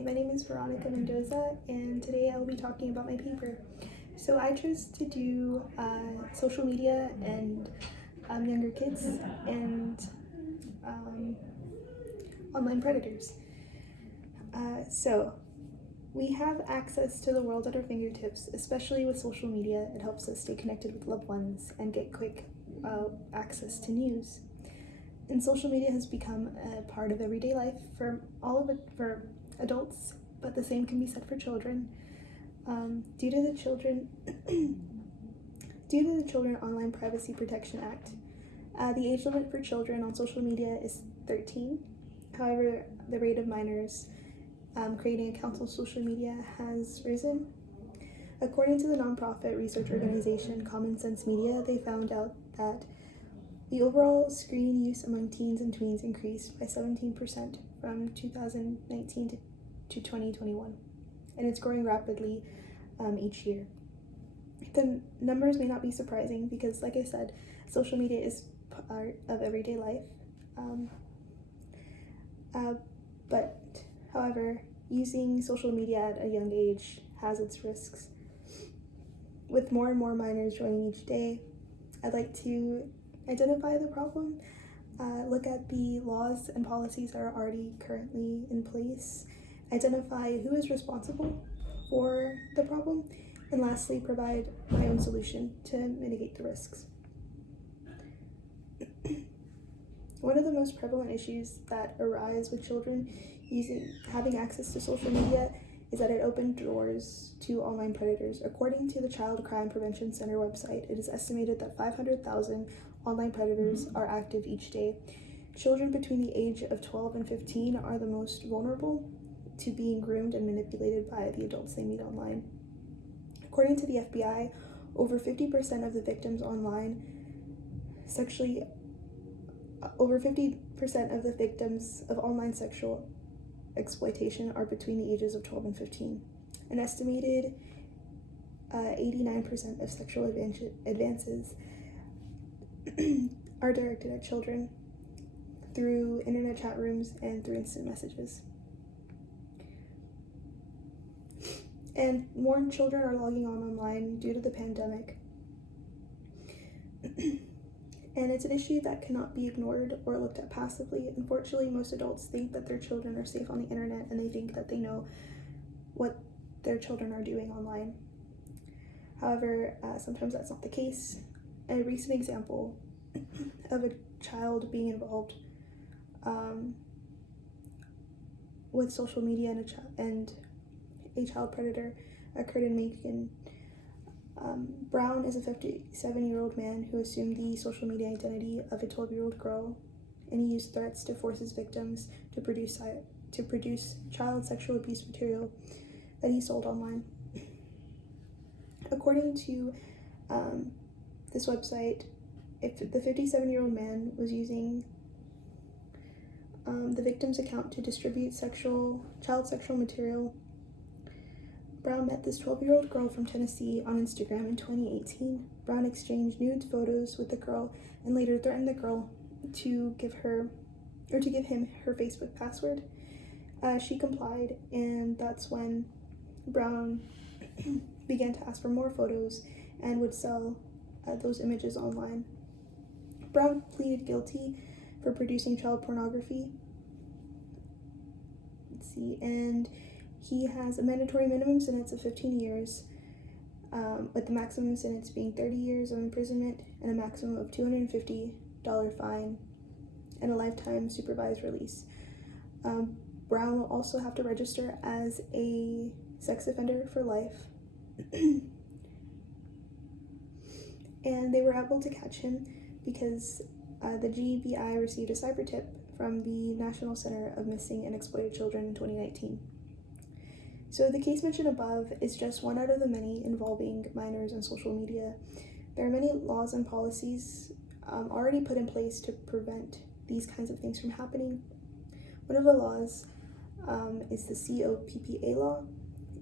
Hi, my name is Veronica Mendoza, and today I will be talking about my paper. So I chose to do social media and younger kids and um, online predators. So we have access to the world at our fingertips, especially with social media. It helps us stay connected with loved ones and get quick access to news. And social media has become a part of everyday life for for adults, but the same can be said for children. Due to the Children Online Privacy Protection Act, the age limit for children on social media is 13. However, the rate of minors creating accounts on social media has risen. According to the nonprofit research organization Common Sense Media, they found out that the overall screen use among teens and tweens increased by 17% from 2019 to 2021, and it's growing rapidly each year. The numbers may not be surprising because, like I said, social media is part of everyday life. But, however, using social media at a young age has its risks. With more and more minors joining each day, I'd like to identify the problem, look at the laws and policies that are already currently in place, identify who is responsible for the problem, and lastly, provide my own solution to mitigate the risks. One of the most prevalent issues that arise with children having access to social media is that it opened doors to online predators. According to the Child Crime Prevention Center website, it is estimated that 500,000 online predators are active each day. Children between the age of 12 and 15 are the most vulnerable to being groomed and manipulated by the adults they meet online. According to the FBI, over 50% of the victims online over 50% of the victims of online sexual exploitation are between the ages of 12 and 15. An estimated 89% of sexual advances are directed at children through internet chat rooms and through instant messages. And more children are logging on online due to the pandemic. And it's an issue that cannot be ignored or looked at passively. Unfortunately, most adults think that their children are safe on the internet, and they think that they know what their children are doing online. However, sometimes that's not the case. A recent example of a child being involved with social media and a child predator occurred in Macon. Brown is a 57-year-old man who assumed the social media identity of a 12-year-old girl, and he used threats to force his victims to produce child sexual abuse material that he sold online. According to this website, if the 57-year-old man was using the victim's account to distribute child sexual material. Brown met this 12-year-old girl from Tennessee on Instagram in 2018. Brown exchanged nude photos with the girl and later threatened the girl to give him her Facebook password. She complied, and that's when Brown began to ask for more photos and would sell those images online. Brown pleaded guilty for producing child pornography. And he has a mandatory minimum sentence of 15 years, with the maximum sentence being 30 years of imprisonment and a maximum of $250 fine and a lifetime supervised release. Brown will also have to register as a sex offender for life. And they were able to catch him because the GBI received a cyber tip from the National Center of Missing and Exploited Children in 2019. So the case mentioned above is just one out of the many involving minors and social media. There are many laws and policies already put in place to prevent these kinds of things from happening. One of the laws is the COPPA law.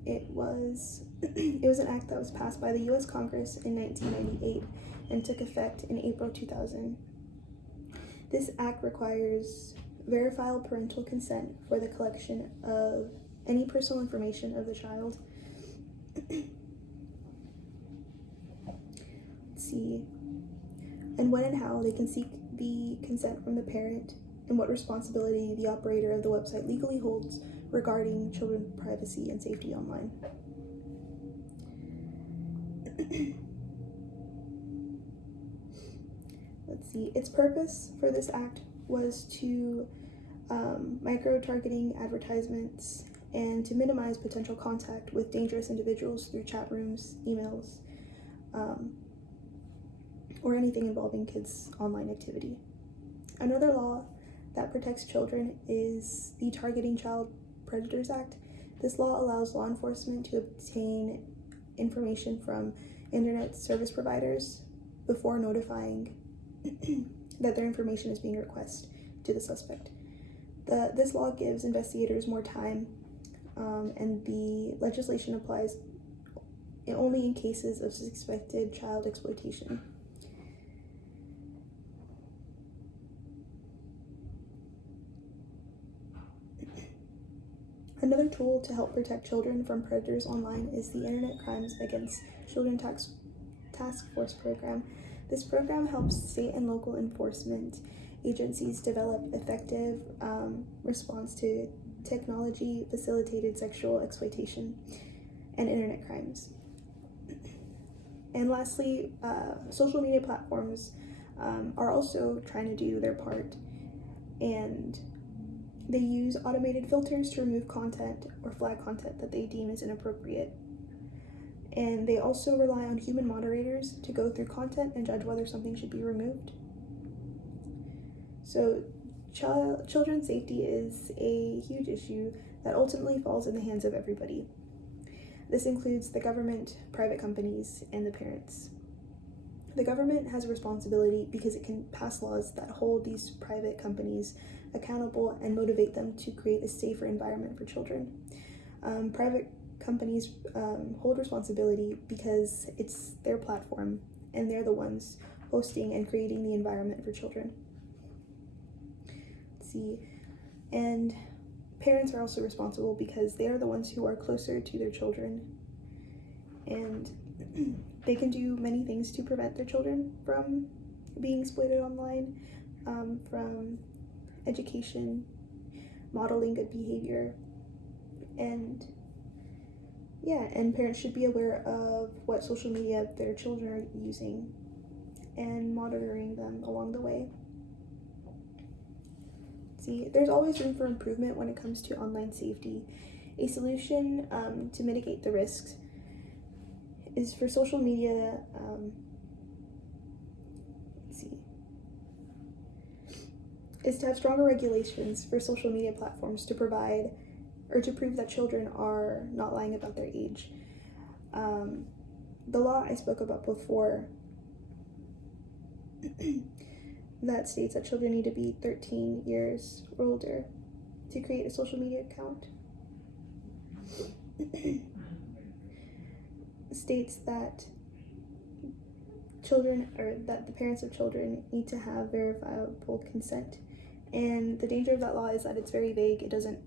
It was an act that was passed by the U.S. Congress in 1998 and took effect in April 2000. This act requires verifiable parental consent for the collection of any personal information of the child. Let's see. And when and how they can seek the consent from the parent, and what responsibility the operator of the website legally holds regarding children's privacy and safety online. Let's see. Its purpose for this act was to micro-targeting advertisements and to minimize potential contact with dangerous individuals through chat rooms, emails, or anything involving kids' online activity. Another law that protects children is the Targeting Child Predators Act. This law allows law enforcement to obtain information from internet service providers before notifying that their information is being requested to the suspect. This law gives investigators more time, and the legislation applies only in cases of suspected child exploitation. Another tool to help protect children from predators online is the Internet Crimes Against Children Task Force program. This program helps state and local enforcement agencies develop effective response to technology-facilitated sexual exploitation and internet crimes. And lastly, social media platforms are also trying to do their part, and they use automated filters to remove content or flag content that they deem is inappropriate. And they also rely on human moderators to go through content and judge whether something should be removed. So children's safety is a huge issue that ultimately falls in the hands of everybody. This includes the government, private companies, and the parents. The government has a responsibility because it can pass laws that hold these private companies accountable and motivate them to create a safer environment for children. Private companies hold responsibility because it's their platform and they're the ones hosting and creating the environment for children. Let's see. And parents are also responsible because they are the ones who are closer to their children, and they can do many things to prevent their children from being exploited online, from education, modeling good behavior, and parents should be aware of what social media their children are using and monitoring them along the way. See, there's always room for improvement when it comes to online safety. A solution to mitigate the risks is for social media, is to have stronger regulations for social media platforms to provide or to prove that children are not lying about their age. The law I spoke about before that states that children need to be 13 years or older to create a social media account states that the parents of children need to have verifiable consent. And the danger of that law is that it's very vague. It doesn't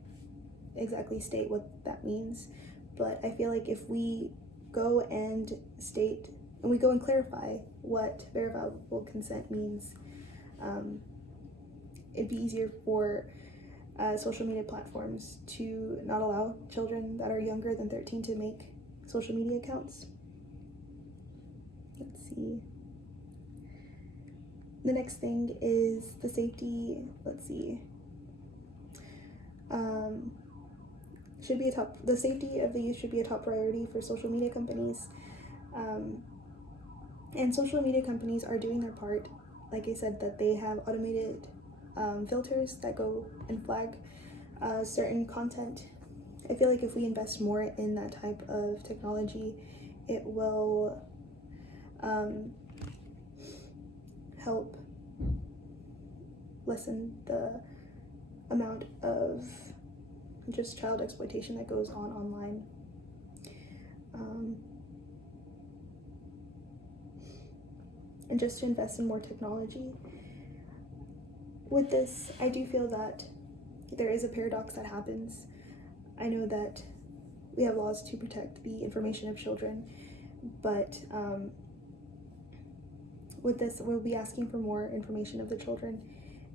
exactly state what that means. But I feel like if we go and clarify what verifiable consent means, it'd be easier for social media platforms to not allow children that are younger than 13 to make social media accounts. Let's see. The next thing is the safety. Let's see. The safety of the youth should be a top priority for social media companies. And social media companies are doing their part. Like I said, that they have automated filters that go and flag certain content. I feel like if we invest more in that type of technology, it will help lessen the amount of just child exploitation that goes on online. And just to invest in more technology. With this, I do feel that there is a paradox that happens. I know that we have laws to protect the information of children, but with this, we'll be asking for more information of the children,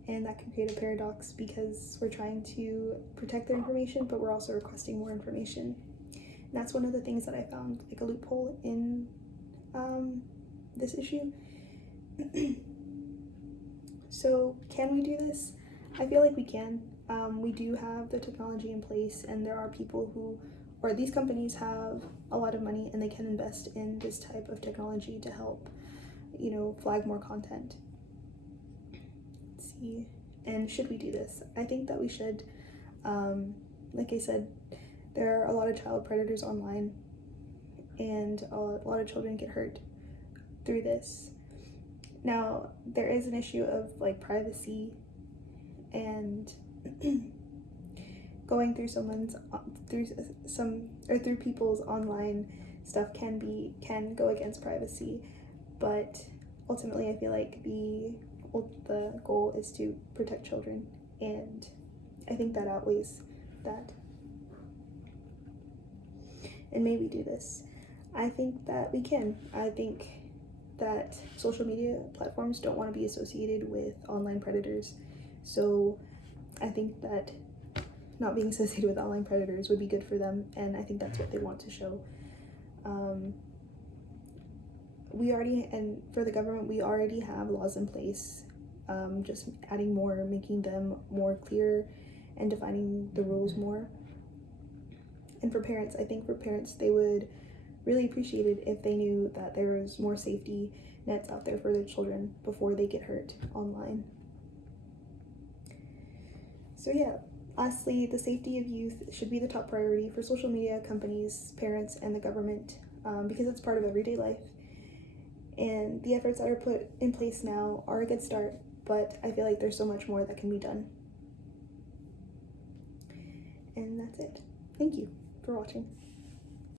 and that can create a paradox because we're trying to protect their information, but we're also requesting more information. And that's one of the things that I found like a loophole in this issue. So can we do this? I feel like we can. We do have the technology in place, and there are people who, or these companies have a lot of money and they can invest in this type of technology to help, you know, flag more content. Let's see. And should we do this? I think that we should. Like I said, there are a lot of child predators online, and a lot of children get hurt through this. Now, there is an issue of like privacy, and going through through people's online stuff can go against privacy, but ultimately I feel like the goal is to protect children, and I think that outweighs that. And may we do this? I think that we can. I think that social media platforms don't want to be associated with online predators, so I think that not being associated with online predators would be good for them, and I think that's what they want to show. And for the government, we already have laws in place, just adding more, making them more clear and defining the rules more. And for parents, I think they would really appreciate it if they knew that there was more safety nets out there for their children before they get hurt online. So yeah, lastly, the safety of youth should be the top priority for social media companies, parents, and the government, because it's part of everyday life. And the efforts that are put in place now are a good start, but I feel like there's so much more that can be done. And that's it. Thank you for watching.